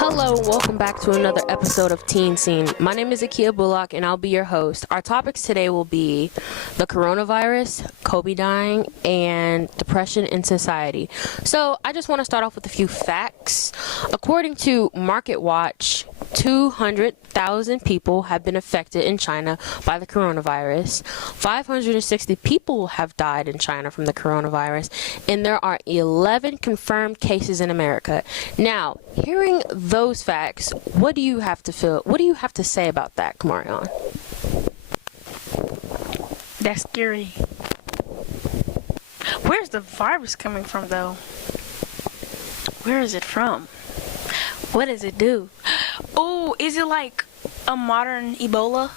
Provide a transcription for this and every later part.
Hello, welcome back to another episode of Teen Scene. My name is Akia Bullock, and I'll be your host. Our topics today will be the coronavirus, Kobe dying, and depression in society. So I just want to start off with a few facts. According to MarketWatch, 200,000 people have been affected in China by the coronavirus. 560 people have died in China from the coronavirus, and there are 11 confirmed cases in America. Now, hearing those facts, what do you have to say about that, Kamarion? That's scary. Where's the virus coming from, though? Where is it from? What does it do? Oh, is it like a modern Ebola?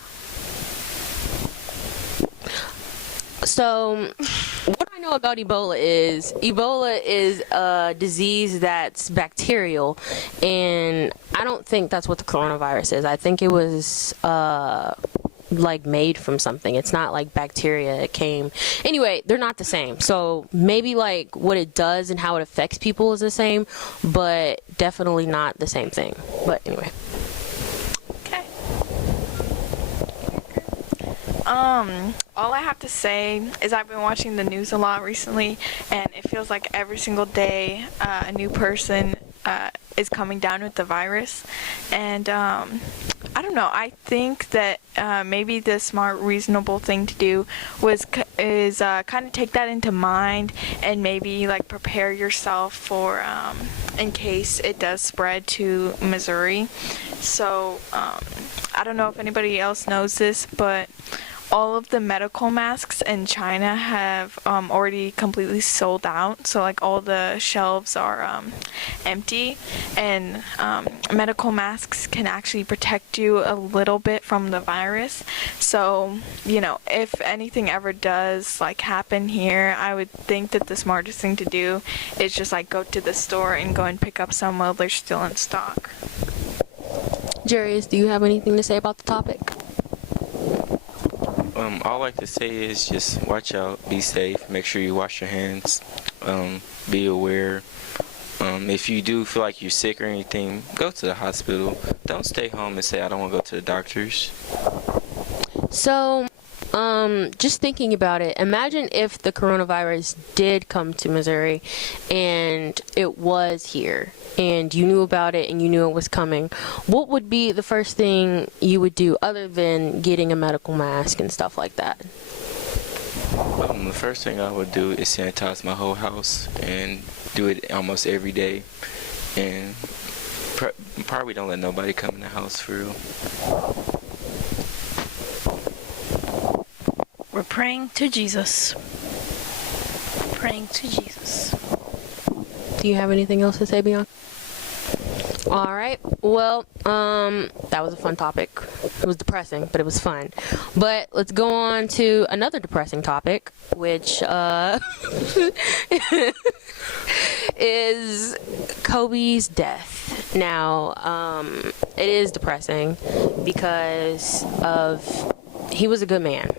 So, what I know about Ebola is a disease that's bacterial, and I don't think that's what the coronavirus is. I think it was like made from something. It's not like bacteria. It came anyway. They're not the same. So maybe like what it does and how it affects people is the same, but definitely not the same thing. But anyway. Okay. All I have to say is I've been watching the news a lot recently, and it feels like every single day a new person is coming down with the virus. And I don't know, I think that maybe the smart, reasonable thing to do is kind of take that into mind and maybe like prepare yourself for in case it does spread to Missouri. So I don't know if anybody else knows this, but all of the medical masks in China have already completely sold out. So like all the shelves are empty, and medical masks can actually protect you a little bit from the virus. So, you know, if anything ever does like happen here, I would think that the smartest thing to do is just like go to the store and go and pick up some while they're still in stock. Jarius, do you have anything to say about the topic? All I like to say is just watch out, be safe, make sure you wash your hands, be aware. If you do feel like you're sick or anything, go to the hospital. Don't stay home and say, I don't want to go to the doctors. So, just thinking about it, imagine if the coronavirus did come to Missouri and it was here and you knew about it and you knew it was coming. What would be the first thing you would do other than getting a medical mask and stuff like that? The first thing I would do is sanitize my whole house and do it almost every day. And probably don't let nobody come in the house for real. We're praying to Jesus. Praying to Jesus. Do you have anything else to say, Bianca? All right. Well, that was a fun topic. It was depressing, but it was fun. But let's go on to another depressing topic, which is Kobe's death. Now, it is depressing because he was a good man.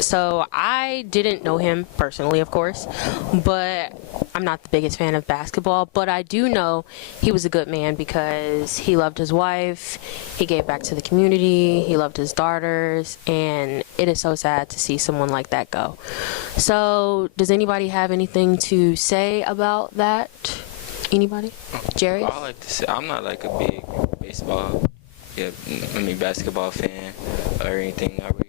So I didn't know him personally, of course, but I'm not the biggest fan of basketball. But I do know he was a good man because he loved his wife, he gave back to the community, he loved his daughters, and it is so sad to see someone like that go. So does anybody have anything to say about that? Anybody? Jerry? I like to say, I'm not like a big basketball fan or anything. I really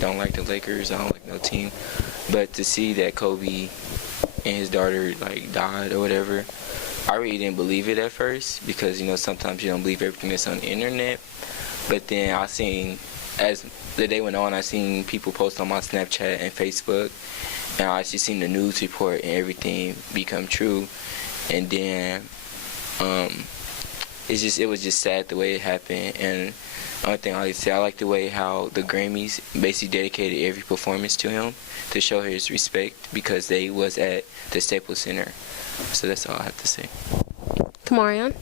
don't like the Lakers. I don't like no team. But to see that Kobe and his daughter like died or whatever, I really didn't believe it at first because, you know, sometimes you don't believe everything that's on the internet. But then I seen, as the day went on, I seen people post on my Snapchat and Facebook, and I actually seen the news report and everything become true. And then it was just sad the way it happened. And only thing I like to say, I like the way how the Grammys basically dedicated every performance to him to show his respect because they was at the Staples Center. So that's all I have to say. Kamarion?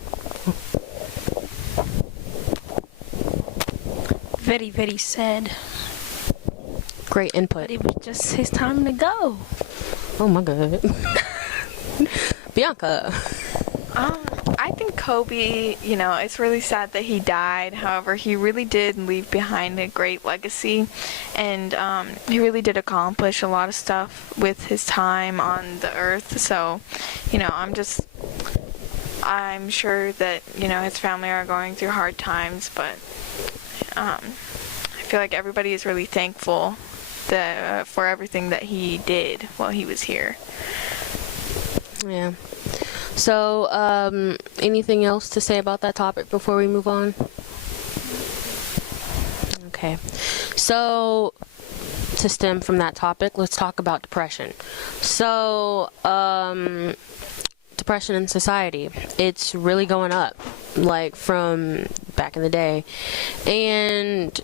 Very, very sad. Great input. But it was just his time to go. Oh my God. Bianca. I think Kobe, it's really sad that he died. However, he really did leave behind a great legacy, and he really did accomplish a lot of stuff with his time on the earth. So, I'm sure that, his family are going through hard times, but I feel like everybody is really thankful for everything that he did while he was here. Yeah. So, anything else to say about that topic before we move on? Okay. So, to stem from that topic, let's talk about depression. So, depression in society, it's really going up, like from back in the day. And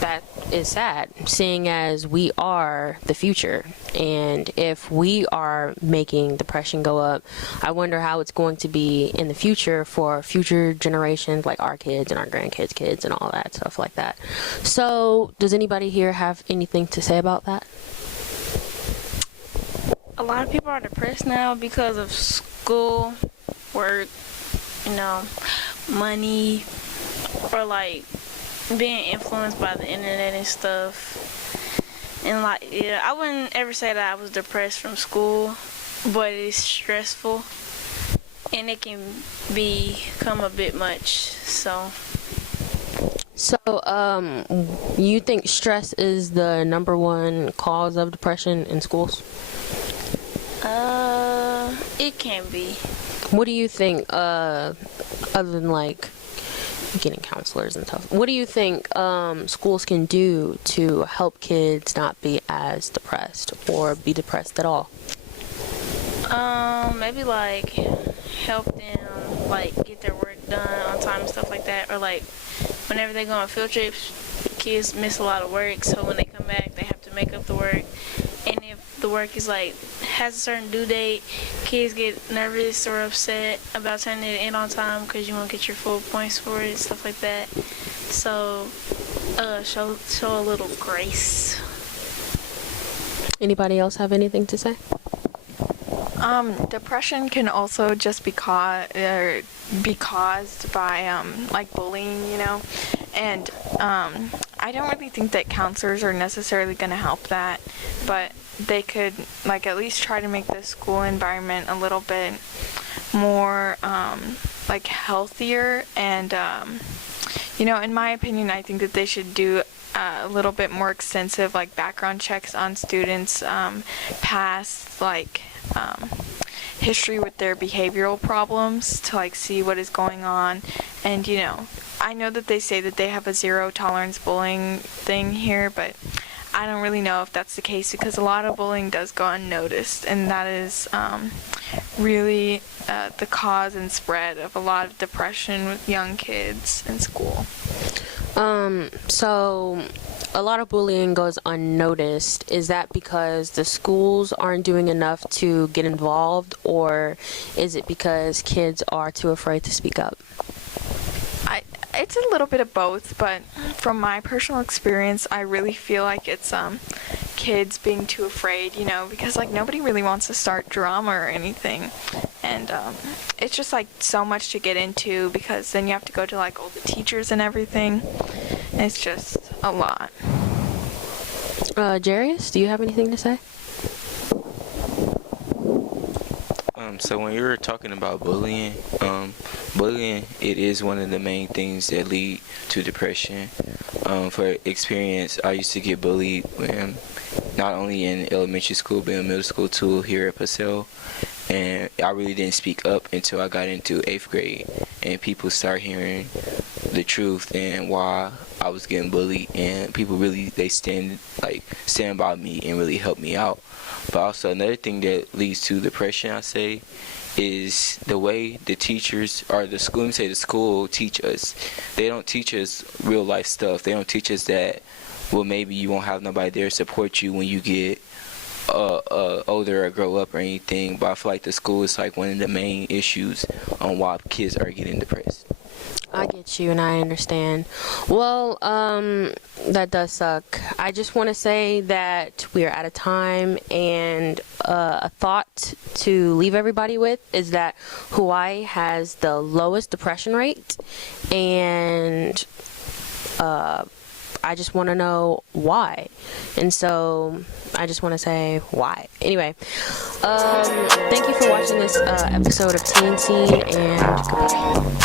that is sad, seeing as we are the future. And if we are making depression go up, I wonder how it's going to be in the future for future generations, like our kids and our grandkids' kids and all that stuff like that. So, does anybody here have anything to say about that? A lot of people are depressed now because of school, work, money, or like being influenced by the internet and stuff. And I wouldn't ever say that I was depressed from school, but it's stressful and it can become a bit much. So, you think stress is the number one cause of depression in schools? it can be. What do you think, other than like getting counselors and stuff, what do you think schools can do to help kids not be as depressed or be depressed at all? Maybe like help them like get their work done on time and stuff like that, or like whenever they go on field trips, kids miss a lot of work, so when they come back they have to make up the work. And if the work is like has a certain due date, kids get nervous or upset about turning it in on time because you won't get your full points for it, stuff like that. So show a little grace. Anybody else have anything to say? Depression can also just be caused by like bullying, and I don't really think that counselors are necessarily going to help that, but they could like at least try to make the school environment a little bit more like healthier, and in my opinion, I think that they should do a little bit more extensive like background checks on students' past like history with their behavioral problems to like see what is going on. And I know that they say that they have a zero tolerance bullying thing here, but I don't really know if that's the case, because a lot of bullying does go unnoticed, and that is really the cause and spread of a lot of depression with young kids in school. So a lot of bullying goes unnoticed. Is that because the schools aren't doing enough to get involved, or is it because kids are too afraid to speak up? It's a little bit of both, but from my personal experience, I really feel like it's kids being too afraid, because like nobody really wants to start drama or anything, and it's just like so much to get into, because then you have to go to like all the teachers and everything. It's just a lot. Jarius, do you have anything to say? So when you were talking about bullying, it is one of the main things that lead to depression. For experience, I used to get bullied when, not only in elementary school, but in middle school too, here at Purcell. And I really didn't speak up until I got into 8th grade, and people start hearing the truth and why I was getting bullied, and people really, they stand by me and really help me out. But also another thing that leads to depression, I say, is the way the teachers or the school, let me say the school teach us. They don't teach us real life stuff. They don't teach us that, well, maybe you won't have nobody there to support you when you get older or grow up or anything. But I feel like the school is like one of the main issues on why kids are getting depressed. I get you and I understand. Well, that does suck. I just want to say that we are out of time, and a thought to leave everybody with is that Hawaii has the lowest depression rate, and I just want to know why. And so I just want to say why. Anyway, thank you for watching this episode of Teen Scene, and goodbye.